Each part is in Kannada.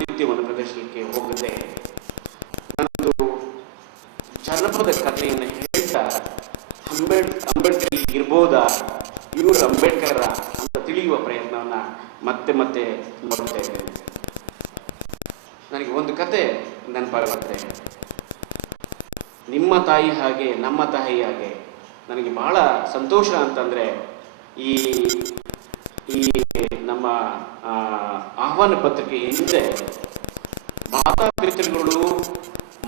ಪಾಂಡಿತ್ಯವನ್ನು ಪ್ರದರ್ಶನಕ್ಕೆ ಹೋಗದೆ ನನ್ನದು ಜನಪದ ಕಥೆಯನ್ನು ಹೇಳ್ತಾ ಅಂಬೇಡ್ಕರ್ ಇರ್ಬೋದಾ, ಇವರು ಅಂಬೇಡ್ಕರ ಅಂತ ತಿಳಿಯುವ ಪ್ರಯತ್ನವನ್ನು ಮತ್ತೆ ಮತ್ತೆ ನೋಡ್ತಾ ಇದ್ದೇನೆ. ನನಗೆ ಒಂದು ಕತೆ ನೆನಪಾಗುತ್ತೆ. ನಿಮ್ಮ ತಾಯಿ ಹಾಗೆ ನಮ್ಮ ತಾಯಿ ಹಾಗೆ. ನನಗೆ ಬಹಳ ಸಂತೋಷ ಅಂತಂದರೆ ಈ ಈ ನಮ್ಮ ಆಹ್ವಾನ ಪತ್ರಿಕೆ ಹಿಂದೆ ಮಾತಾಪಿತೃಗಳು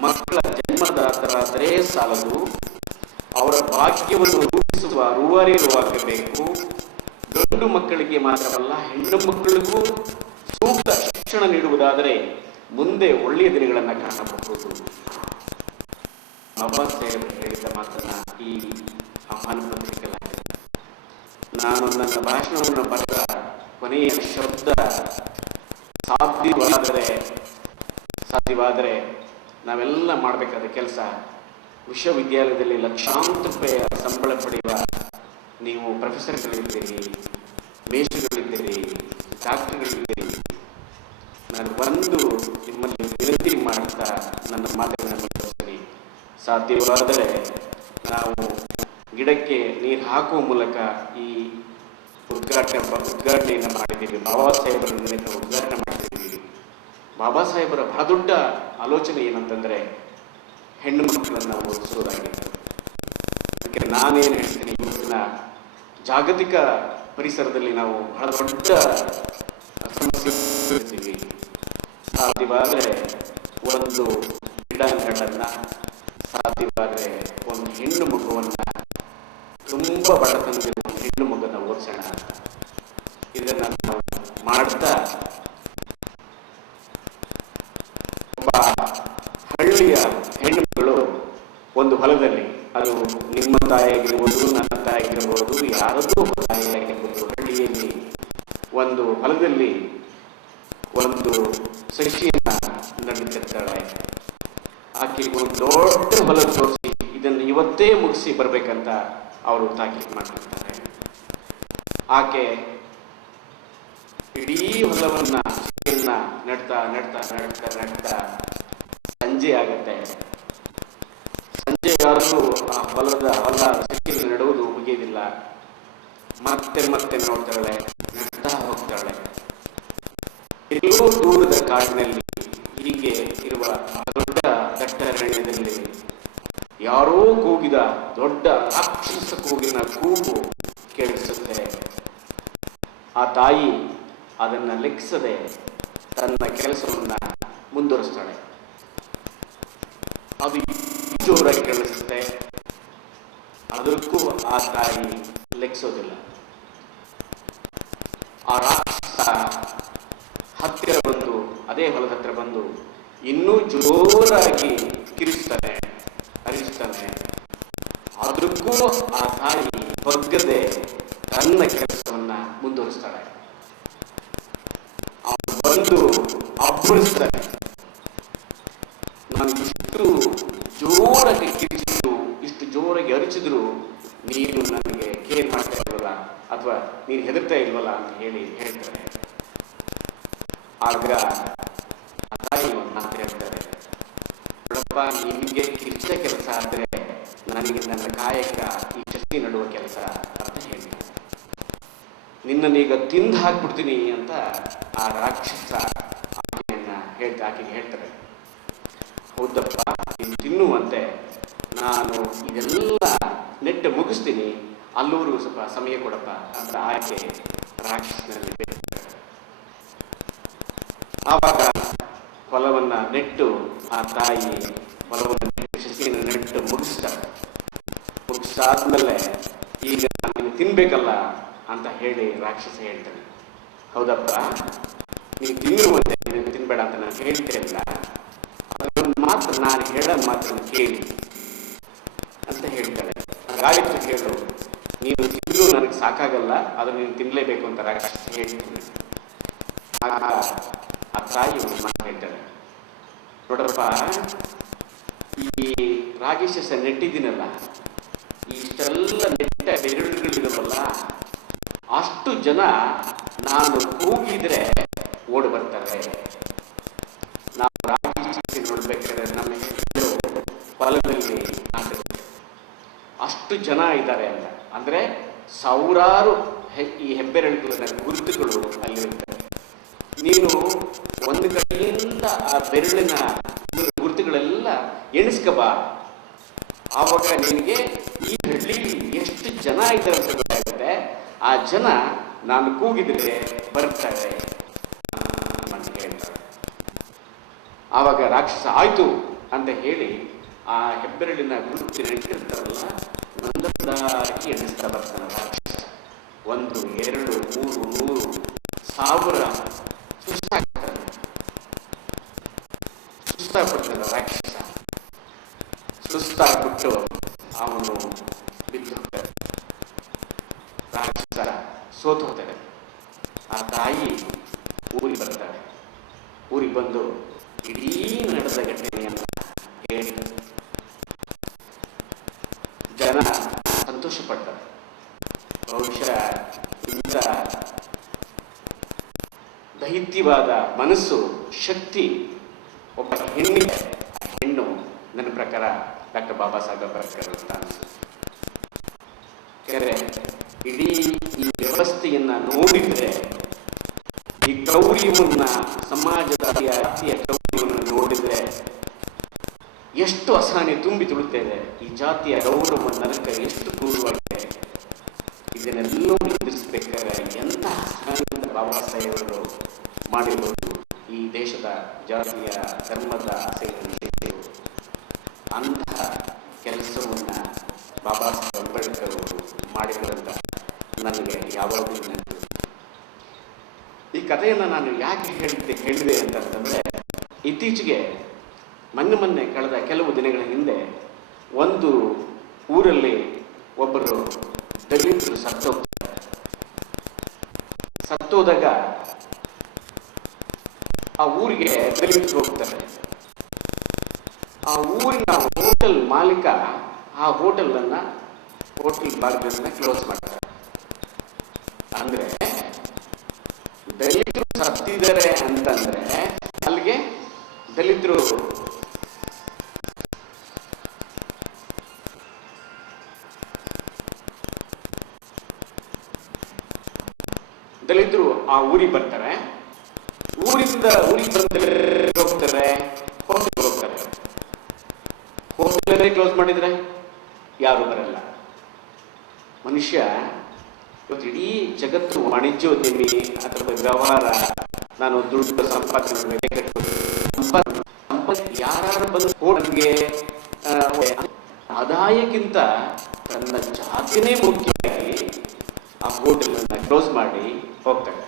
ಮಕ್ಕಳ ಜನ್ಮದಾತರಾದರೆ ಸಾಲದು, ಅವರ ಭಾಗ್ಯವನ್ನು ರೂಪಿಸುವ ರೂವಾರಿರುವಾಗಬೇಕು. ಗಂಡು ಮಕ್ಕಳಿಗೆ ಮಾತ್ರವಲ್ಲ, ಹೆಣ್ಣು ಮಕ್ಕಳಿಗೂ ಸೂಕ್ತ ಶಿಕ್ಷಣ ನೀಡುವುದಾದರೆ ಮುಂದೆ ಒಳ್ಳೆಯ ದಿನಗಳನ್ನು ಕಾಣಬಹುದು. ಬಾಬಾ ಸಾಹೇಬ್ ಹೇಳಿದ ಮಾತನ್ನ ಈ ಆಹ್ವಾನ ಪತ್ರಿಕೆಯಾಗಿದೆ. ನಾನು ನನ್ನ ಭಾಷಣವನ್ನು ಬರೆದ ಕೊನೆಯ ಶಬ್ದ ಸಾಧ್ಯವಾದರೆ ನಾವೆಲ್ಲ ಮಾಡಬೇಕಾದ ಕೆಲಸ, ವಿಶ್ವವಿದ್ಯಾಲಯದಲ್ಲಿ ಲಕ್ಷಾಂತರ ರೂಪಾಯಿ ಸಂಬಳ ಪಡೆಯುವ ನೀವು ಪ್ರೊಫೆಸರ್ಗಳಿದ್ದೀರಿ, ಮೇಷ್ಟ್ರುಗಳಿದ್ದೀರಿ, ಡಾಕ್ಟರ್ಗಳಿದ್ದೀರಿ, ನಾನು ಬಂದು ನಿಮ್ಮಲ್ಲಿ ವಿನಂತಿ ಮಾಡ್ತಾ ನನ್ನ ಮಾತುಗಳನ್ನು ಮುಗಿಸ್ತೀನಿ. ಸಾಧ್ಯವಾದರೆ ನಾವು ಗಿಡಕ್ಕೆ ನೀರು ಹಾಕುವ ಮೂಲಕ ಈ ಉದ್ಘಾಟನೆಯನ್ನು ಮಾಡಿದ್ದೀವಿ. ಬಾಬಾ ಸಾಹೇಬರನ್ನು ಉದ್ಘಾಟನೆ ಮಾಡಿದ್ದೀವಿ. ಬಾಬಾ ಸಾಹೇಬರ ಬಹಳ ದೊಡ್ಡ ಆಲೋಚನೆ ಏನಂತಂದರೆ ಹೆಣ್ಣು ಮಕ್ಕಳನ್ನು ಓದಿಸೋದಾಗಿತ್ತು. ಅದಕ್ಕೆ ನಾನೇನು ಹೇಳ್ತೀನಿ, ಇವತ್ತಿನ ಜಾಗತಿಕ ಪರಿಸರದಲ್ಲಿ ನಾವು ಬಹಳ ದೊಡ್ಡ ಸಮಸ್ಯೆ ಇರ್ತೀವಿ. ಸಾಧ್ಯವಾದರೆ ಒಂದು ಗಿಡ ನೆಡನ್ನ, ಸಾಧ್ಯವಾದರೆ ಒಂದು ಹೆಣ್ಣು ಮಗುವನ್ನು, ತುಂಬ ಬಡತನದಲ್ಲಿ ಒಂದು ಹೆಣ್ಣು ಮಗುವನ್ನು ಓದಿಸೋಣ. ಇದನ್ನು ನಾವು ಮಾಡ್ತಾ ಒಬ್ಬ ಹಳ್ಳಿಯ ಹೆಣ್ಣುಮಕ್ಕಳು ಒಂದು ಹೊಲದಲ್ಲಿ, ಅದು ನಿಮ್ಮ ತಾಯಿಯಾಗಿರ್ಬೋದು, ನನ್ನ ತಾಯಿಯಾಗಿರ್ಬೋದು, ಯಾರದೂ ತಾಯಿಯಾಗಿರ್ಬೋದು, ಹಳ್ಳಿಯಲ್ಲಿ ಒಂದು ಹೊಲದಲ್ಲಿ ಒಂದು ಸಸಿಯನ್ನ ನಡೆದಿರ್ತಾಳೆ. ಆಕೆ ಒಂದು ದೊಡ್ಡ ಹೊಲ ತೋರಿಸಿ ಇದನ್ನು ಇವತ್ತೇ ಮುಗಿಸಿ ಬರಬೇಕಂತ ಅವರು ತಾಕೀತು ಮಾಡಿರ್ತಾರೆ. ಆಕೆ ಇಡೀ ಹೊಲವನ್ನ ನಡ್ತಾ ನಡ್ತಾ ನಡ್ತಾ ನಡ್ತಾ ಸಂಜೆ ಆಗುತ್ತೆ. ಸಂಜೆಯಾದರೂ ಆ ಹೊಲ ಸಸಿಯನ್ನು ನೆಡುವುದು ಮುಗಿಯೋದಿಲ್ಲ. ಮತ್ತೆ ಮತ್ತೆ ನೋಡ್ತಾಳೆ, ನಡ್ತಾ ಹೋಗ್ತಾಳೆ. ಎಲ್ಲೋ ದೂರದ ಕಾಡಿನಲ್ಲಿ ಹೀಗೆ ಇರುವ ದೊಡ್ಡ ದಟ್ಟಾರಣ್ಯದಲ್ಲಿ ಯಾರೋ ಕೂಗಿದ ದೊಡ್ಡ ರಾಕ್ಷಸ ಕೂಗಿನ ಕೂಗು ಕೇಳಿಸುತ್ತೆ. ಆ ತಾಯಿ ಅದನ್ನು ಲೆಕ್ಕಿಸದೆ ತನ್ನ ಕೆಲಸವನ್ನ ಮುಂದುವರಿಸ್ತಾಳೆ. ಅದು ಜೋರಾಗಿ ಕೇಳಿಸುತ್ತೆ, ಅದಕ್ಕೂ ಆ ತಾಯಿ ಲೆಕ್ಕಿಸೋದಿಲ್ಲ. ಆ ರಾಕ್ಷಸ ಹತ್ತಿರ ಬಂದು, ಅದೇ ಹೊಲದ ಹತ್ರ ಬಂದು ಇನ್ನೂ ಜೋರಾಗಿ ಕಿರಿಸ್ತಾನೆ, ಅರಿಸ್ತಾನೆ. ಅದಕ್ಕೂ ಆ ತಾಯಿ ಬಗ್ಗದೆ ತನ್ನ ಕೆಲಸವನ್ನ ಮುಂದುವರಿಸ್ತಾಳೆ. ಅವನು ಬಂದು ಅಬ್ಬರಿಸ್ತಾನೆ, ನಾನು ಇಷ್ಟು ಜೋರಾಗಿ ಕಿರಿಸಿದ್ರು, ಇಷ್ಟು ಜೋರಾಗಿ ಅರಿಚಿದ್ರು ನೀನು ನನಗೆ ಕೇರ್ ಮಾಡ್ತಾ ಇಲ್ವಲ್ಲ, ಅಥವಾ ನೀನು ಹೆದರ್ತಾ ಇಲ್ವಲ್ಲ ಅಂತ ಹೇಳ್ತಾರೆ. ಆಗ ಆ ತಾಯಿ ಒಂದು ಮಾತು ಹೇಳ್ತಾರೆ, ನೋಡಪ್ಪ, ನಿಮಗೆ ಕಿರಿಚ ಕೆಲಸ ಆದರೆ ನನಗೆ ನನ್ನ ಕಾಯಕ ಈ ಚಟ್ನಿ ನಡುವ ಕೆಲಸ ಅಂತ ಹೇಳ್ತಾರೆ. ನಿನ್ನನ್ನೀಗ ತಿಂದು ಹಾಕ್ಬಿಡ್ತೀನಿ ಅಂತ ಆ ರಾಕ್ಷಸ ಆಕೆಗೆ ಹೇಳ್ತಾರೆ. ಹೌದಪ್ಪ, ನೀನು ತಿನ್ನುವಂತೆ, ನಾನು ಇದೆಲ್ಲ ನೆಟ್ಟು ಮುಗಿಸ್ತೀನಿ, ಅಲ್ಲೂರು ಸ್ವಲ್ಪ ಸಮಯ ಕೊಡಪ್ಪ ಅಂತ ಆಕೆ ರಾಕ್ಷಸನಲ್ಲಿ ಬೇಡ್ತಾರೆ. ಆವಾಗ ಹೊಲವನ್ನ ನೆಟ್ಟು ಆ ತಾಯಿ ಹೊಲವನ್ನು ನೆಟ್ಟು ಸಸಿಯನ್ನು ನೆಟ್ಟು ಮುಗಿಸಾದ್ಮೇಲೆ ಈಗ ನೀನು ತಿನ್ಬೇಕಲ್ಲ ಅಂತ ಹೇಳಿ ರಾಕ್ಷಸ ಹೇಳ್ತಾನೆ. ಹೌದಪ್ಪ, ನೀನು ತಿನ್ನುವಂತೆ, ನೀನು ತಿನ್ಬೇಡ ಅಂತ ನಾನು ಹೇಳ್ತಿರಲಿಲ್ಲ, ಅದೊಂದು ಮಾತು ನಾನು ಹೇಳೋ ಮಾತನ್ನು ಕೇಳಿ ಅಂತ ಹೇಳ್ತಾಳೆ. ಹಾಗಾಯಿತು ಕೇಳು, ನೀನು ತಿಂದರೂ ನನಗೆ ಸಾಕಾಗಲ್ಲ, ಅದನ್ನು ನೀನು ತಿನ್ನಲೇಬೇಕು ಅಂತ ರಾಕ್ಷಸ ಹೇಳ್ತೀನಿ. ಆ ತಾಯಿ ಒಂದು ಮಾತು ಹೇಳ್ತಾಳೆ, ನೋಡ್ರಪ್ಪ, ಈ ರಾಗಿ ಸಸ್ಯ ನೆಟ್ಟಿದ್ದೀನಲ್ಲ, ಇಷ್ಟೆಲ್ಲ ನೆಟ್ಟ ಬೆರಳುಗಳಿರಲ್ಲ, ಅಷ್ಟು ಜನ ನಾನು ಕೂಗಿದ್ರೆ ಓಡಿ ಬರ್ತಾರೆ. ಇರಬೇಕಾದ್ರೆ ನಮ್ಮ ಹೊಲದಲ್ಲಿ ನಾಟಕ ಅಷ್ಟು ಜನ ಇದ್ದಾರೆ ಅಂತ, ಅಂದರೆ ಸಾವಿರಾರು ಈ ಹೆಬ್ಬೆರಳುಗಳ ಗುರುತುಗಳು ಅಲ್ಲಿರ್ತವೆ. ನೀನು ಒಂದು ಕಡೆಯಿಂದ ಆ ಬೆರಳಿನ ಗುರುತುಗಳೆಲ್ಲ ಎಣಿಸ್ಕಬಾ, ಆವಾಗ ನಿನಗೆ ಈ ಹಳ್ಳಿಲಿ ಎಷ್ಟು ಜನ ಇದ್ದಾರೆ ಅಂತ ಗೊತ್ತಾಗುತ್ತೆ. ಆ ಜನ ನಾನು ಕೂಗಿದ್ರೆ ಬರ್ತಾರೆ ಅಂತ ಹೇಳ್ತಾರೆ. ಆವಾಗ ರಾಕ್ಷಸ ಆಯ್ತು ಅಂತ ಹೇಳಿ ಆ ಹೆಬ್ಬೆರಳಿನ ಗುರುತಿನ ಇಟ್ಟಿರ್ತಾರಲ್ಲ ಒಂದೊಂದಾಗಿ ಎಣಿಸ್ತಾ ಬರ್ತಾನೆ ರಾಕ್ಷಸ. 1, 2, 3, 100,000 ಸುಸ್ತಾಗ್ಬಿಡ್ತಾನೆ ರಾಕ್ಷಸ. ಸುಸ್ತಾಗ್ಬಿಟ್ಟು ಅವನು ಬಿದ್ದು ಹೋಗ್ತಾನೆ. ರಾಕ್ಷಸ ಸೋತು ಹೋಗ್ತಾನೆ. ಆ ತಾಯಿ ಊರಿಗೆ ಬರ್ತಾಳೆ. ಊರಿಗೆ ಬಂದು ಇಡೀ ನಡೆದ ಘಟನೆಯನ್ನು ಹೇಳಿ ಜನ ಸಂತೋಷ ಪಡ್ತಾರೆ. ಬಹುಶಃ ಇಂಥ ದೈತ್ಯವಾದ ಮನಸ್ಸು ಶಕ್ತಿ ಒಬ್ಬ ಹೆಣ್ಣಿಗೆ, ಹೆಣ್ಣು ನನ್ನ ಪ್ರಕಾರ ಡಾಕ್ಟರ್ ಬಾಬಾ ಸಾಹೇಬ್ ಅಂಬೇಡ್ಕರ್ ಅಂತ ಅನಿಸುತ್ತೆ. ಇಡೀ ಈ ವ್ಯವಸ್ಥೆಯನ್ನ ನೋಡಿದ್ರೆ, ಈ ಗೌರಿಯನ್ನ ಸಮಾಜದ ಜಾತಿಯ ಗೌರಿಯನ್ನು ನೋಡಿದ್ರೆ ಎಷ್ಟು ಅಸಹನೆ ತುಂಬಿ ತುಳುತ್ತದೆ. ಈ ಜಾತಿಯ ಗೌರವ ನರಕ ಎಷ್ಟು ಕ್ರೂರವಾಗಿದೆ. ಇದನ್ನೆಲ್ಲವೂ ಎದುರಿಸಬೇಕಾದ್ರೆ ಎಂಥ ಅಸಹನೆಯಿಂದ ಬಾಬಾ ಸಾಹೇಬರು ಮಾಡಿರುವುದು. ಈ ದೇಶದ ಜಾತಿಯ ಧರ್ಮದ ಆಸೆಯನ್ನು ಅಂತಹ ಕೆಲಸವನ್ನು ಬಾಬಾ ಸಾಹೇಬ್ ಅಂಬೇಡ್ಕರ್ ಅವರು ಮಾಡಿರುವುದಂತ ನನಗೆ ಯಾವಾಗಲೂ ನೆನಪು. ಈ ಕಥೆಯನ್ನು ನಾನು ಯಾಕೆ ಹೇಳಿದೆ ಅಂತಂದರೆ, ಇತ್ತೀಚೆಗೆ ಮೊನ್ನೆ ಕಳೆದ ಕೆಲವು ದಿನಗಳ ಹಿಂದೆ ಒಂದು ಊರಲ್ಲಿ ಒಬ್ಬರು ದಲಿತರು ಸತ್ತೋದಾಗ ಆ ಊರಿಗೆ ದಲಿತರು ಹೋಗ್ತಾರೆ. ಆ ಊರಿನ ಹೋಟೆಲ್ ಮಾಲೀಕ ಆ ಹೋಟೆಲ್ ಬಾಗಿಲನ್ನ ಕ್ಲೋಸ್ ಮಾಡ್ತಾರೆ. ಅಂದ್ರೆ ದಲಿತರು ಸತ್ತಿದ್ದಾರೆ ಅಂತಂದ್ರೆ ಅಲ್ಲಿಗೆ ದಲಿತರು ಆ ಊರಿಗೆ ಬರ್ತಾರೆ. ಊರಿಗೆ ಬಂದ ಹೋಗ್ತಾರೆ, ಹೋಗ್ತಾರೆ. ಹೋಟೆಲ್ ಕ್ಲೋಸ್ ಮಾಡಿದ್ರೆ ಯಾರು ಬರಲ್ಲ. ಮನುಷ್ಯ ಇವತ್ತು ಇಡೀ ಜಗತ್ತು ವಾಣಿಜ್ಯೋದ್ಯಮಿ ಅಥವಾ ವ್ಯವಹಾರ, ನಾನು ದುಡ್ಡು ಸಂಪಾದನೆ ಯಾರು ಬಂದು ಹೋಟೆಲ್ಗೆ ಆದಾಯಕ್ಕಿಂತ ತನ್ನ ಜಾತಿನೇ ಮುಖ್ಯವಾಗಿ ಆ ಹೋಟೆಲ್ ಅನ್ನ ಕ್ಲೋಸ್ ಮಾಡಿ ಹೋಗ್ತಾರೆ.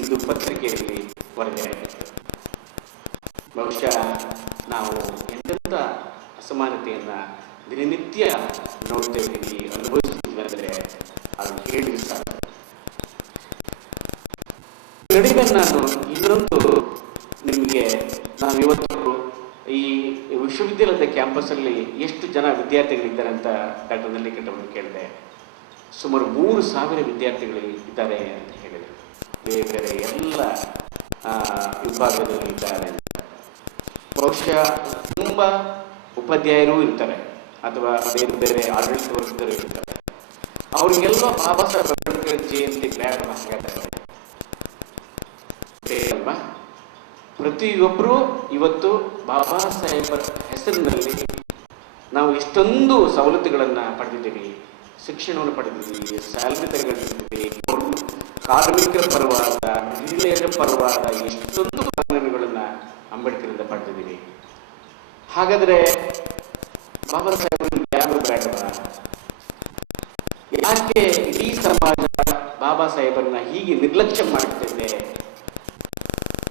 ಇದು ಪತ್ರಿಕೆಯಲ್ಲಿ ವರದಿ ಆಗಿದೆ. ಬಹುಶಃ ನಾವು ಎಂತೆಂಥ ಅಸಮಾನತೆಯನ್ನ ದಿನನಿತ್ಯ ನೋಡ್ತಾ ಇದ್ದೀವಿ, ಅನುಭವಿಸ್ತೀವಿ ಅಂದರೆ ಅದು ಹೇಳಿ ಸಾಕು. ನಡುವೆ ನಾನು ಇನ್ನೊಂದು ನಿಮಗೆ, ನಾನು ಇವತ್ತು ಈ ವಿಶ್ವವಿದ್ಯಾಲಯದ ಕ್ಯಾಂಪಸ್ಸಲ್ಲಿ ಎಷ್ಟು ಜನ ವಿದ್ಯಾರ್ಥಿಗಳಿದ್ದಾರೆ ಅಂತ ಡಾಕ್ಟರ್ ನಲ್ಲಿಕಟ್ಟವನ್ನು ಕೇಳಿದೆ. ಸುಮಾರು 3,000 ವಿದ್ಯಾರ್ಥಿಗಳು ಇದ್ದಾರೆ ಅಂತ ಹೇಳಿದರು. ಬೇರೆ ಬೇರೆ ಎಲ್ಲ ವಿಭಾಗದಲ್ಲಿ ಇದ್ದಾರೆ. ಬಹುಶಃ ತುಂಬ ಉಪಾಧ್ಯಾಯರು ಇರ್ತಾರೆ ಅಥವಾ ಬೇರೆ ಬೇರೆ ಆಡಳಿತ ವರ್ಗದವರು ಇರ್ತಾರೆ. ಅವರಿಗೆಲ್ಲ ಬಾಬಾ ಸಾಹೇಬ್ ಅಂಬೇಡ್ಕರ್ ಜಯಂತಿ ಬೇಡ ಹೇಳ್ತಾರೆ ಅಲ್ವಾ? ಪ್ರತಿಯೊಬ್ಬರು ಇವತ್ತು ಬಾಬಾ ಸಾಹೇಬರ ಹೆಸರಿನಲ್ಲಿ ನಾವು ಎಷ್ಟೊಂದು ಸವಲತ್ತುಗಳನ್ನು ಪಡೆದಿದ್ದೀವಿ, ಶಿಕ್ಷಣವನ್ನು ಪಡೆದಿದ್ದೀವಿ, ಸ್ಯಾಲರಿ ತೆಗೆದಿದ್ದೀವಿ, ಕಾರ್ಮಿಕರ ಪರವಾದ, ಮಹಿಳೆಯರ ಪರವಾದ ಎಷ್ಟೊಂದು ಕಾನೂನುಗಳನ್ನು ಅಂಬೇಡ್ಕರಿಂದ ಪಡೆದಿದ್ದೀವಿ. ಹಾಗಾದರೆ ಬಾಬಾ ಸಾಹೇಬರು ಯಾರು ಬೇಡವಾ? ಯಾಕೆ ಇಡೀ ಸಮಾಜ ಬಾಬಾ ಸಾಹೇಬರನ್ನ ಹೀಗೆ ನಿರ್ಲಕ್ಷ್ಯ ಮಾಡುತ್ತಿದೆ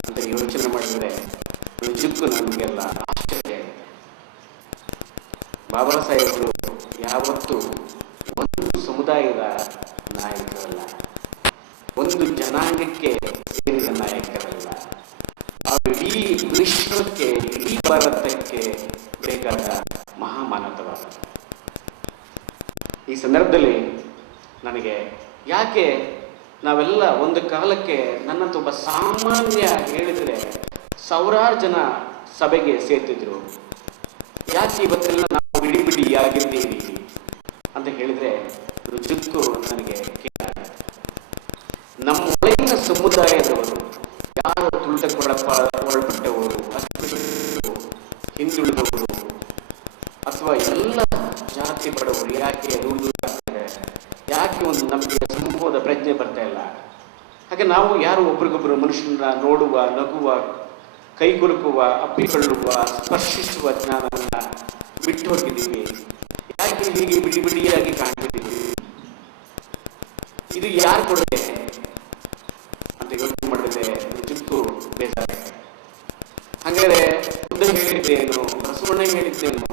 ಅಂತ ಯೋಚನೆ ಮಾಡಿದರೆ ನಿಜಕ್ಕೂ ನಮಗೆಲ್ಲ ಆಶ್ಚರ್ಯ ಆಗಿದೆ. ಬಾಬಾ ಸಾಹೇಬರು ಯಾವತ್ತೂ ಒಂದು ಸಮುದಾಯದ ನಾಯಕರಲ್ಲ, ಒಂದು ಜನಾಂಗಕ್ಕೆ ಸೇರಿದ ನಾಯಕರಲ್ಲ. ಇಡೀ ವಿಶ್ವಕ್ಕೆ, ಇಡೀ ಭಾರತಕ್ಕೆ ಬೇಕಾದ ಮಹಾಮಾನವವಾದ. ಈ ಸಂದರ್ಭದಲ್ಲಿ ನನಗೆ ಯಾಕೆ ನಾವೆಲ್ಲ ಒಂದು ಕಾಲಕ್ಕೆ ನನ್ನಂತ ಒಬ್ಬ ಸಾಮಾನ್ಯ ಹೇಳಿದರೆ ಸಾವಿರಾರು ಜನ ಸಭೆಗೆ ಸೇರ್ತಿದ್ರು. ಯಾಕೆ ಇವತ್ತೆಲ್ಲ ನಾವು ಬಿಡಿ ಬಿಡಿಯಾಗಿದ್ದೀವಿ ಅಂತ ಹೇಳಿದ್ರೆ ರುಜುಕ್ಕು ನನಗೆ ಕೇಳಾಗಿದೆ. ನಮ್ಮ ಒಳಗಿನ ಸಮುದಾಯದವರು ಯಾರು ಒಳಪಟ್ಟವರು, ಅಸ್ಪೃಶ್ಯರು, ಹಿಂದುಳಿದವರು ಅಥವಾ ಎಲ್ಲ ಜಾತಿ ಬಡವರು ಯಾಕೆ ರೂಢಿಯಾಗ್ತಾರೆ, ಯಾಕೆ ಒಂದು ನಮಗೆ ಸಮೂಹದ ಪ್ರಜ್ಞೆ ಬರ್ತಾ ಇಲ್ಲ? ಹಾಗೆ ನಾವು ಯಾರು ಒಬ್ರಿಗೊಬ್ಬರು ಮನುಷ್ಯನ ನೋಡುವ, ನಗುವ, ಕೈಗುಲುಕುವ, ಅಪ್ಪಿಕೊಳ್ಳುವ, ಸ್ಪರ್ಶಿಸುವ ಜ್ಞಾನವನ್ನ ಬಿಟ್ಟು ಹೋಗಿದ್ದೀವಿ. ಯಾಕೆ ಹೀಗೆ ಬಿಡಿ ಬಿಡಿಯಾಗಿ ಕಾಣ್ತಿದ್ದೀವಿ? ಇದು ಯಾರು ಕೊಡುತ್ತೆ ಅಂತ ಯೋಚನೆ ಮಾಡಿದ್ರೆ ನಿಜಕ್ಕೂ ಬೇಸರ. ಹಾಗಾದ್ರೆ ಬುದ್ಧ ಹೇಳಿದ್ದೇನು, ಬಸವಣ್ಣ ಹೇಳಿದ್ದೇನು,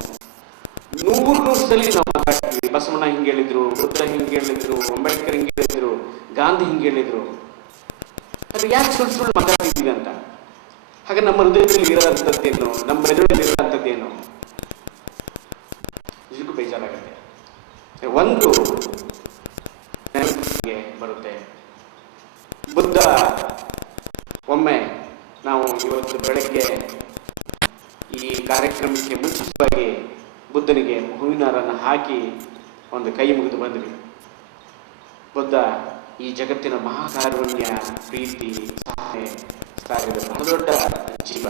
100 ಸಲ ನಾವು ಮಾತಾಡ್ತೀವಿ. ಬಸವಣ್ಣ ಹಿಂಗೆ ಹೇಳಿದ್ರು, ಬುದ್ಧ ಹಿಂಗೆ ಹೇಳಿದ್ರು, ಅಂಬೇಡ್ಕರ್ ಹಿಂಗೆ ಹೇಳಿದ್ರು, ಗಾಂಧಿ ಹಿಂಗೆ ಹೇಳಿದ್ರು. ಅದು ಯಾಕೆ ಸುಳ್ಳು ಸುಳ್ಳು ಮಾತಾಡ್ತಿದ್ದೀವಿ ಅಂತ. ಹಾಗೆ ನಮ್ಮ ಹೃದಯದಲ್ಲಿ ಇರೋಂಥದ್ದೇನು, ನಮ್ಮ ಮೆದುಳಲ್ಲಿ ಇರೋಂಥದ್ದೇನು ನಿಜಕ್ಕೂ ಬೇಜಾರಾಗುತ್ತೆ. ಒಂದು ನೆನಪಿಗೆ ಬರುತ್ತೆ. ಬುದ್ಧ ಒಮ್ಮೆ ನಾವು ಇವತ್ತು ಬೆಳಗ್ಗೆ ಈ ಕಾರ್ಯಕ್ರಮಕ್ಕೆ ಮುಂಚಿತವಾಗಿ ಬುದ್ಧನಿಗೆ ಹೂವಿನಾರನ್ನು ಹಾಕಿ ಒಂದು ಕೈ ಮುಗಿದು ಬಂದ್ವಿ. ಬುದ್ಧ ಈ ಜಗತ್ತಿನ ಮಹಾಕಾರುಣ್ಯ, ಪ್ರೀತಿ, ಸಹಾಯ ಸಾರಿದ ಬಹಳ ದೊಡ್ಡ ಜೀವ.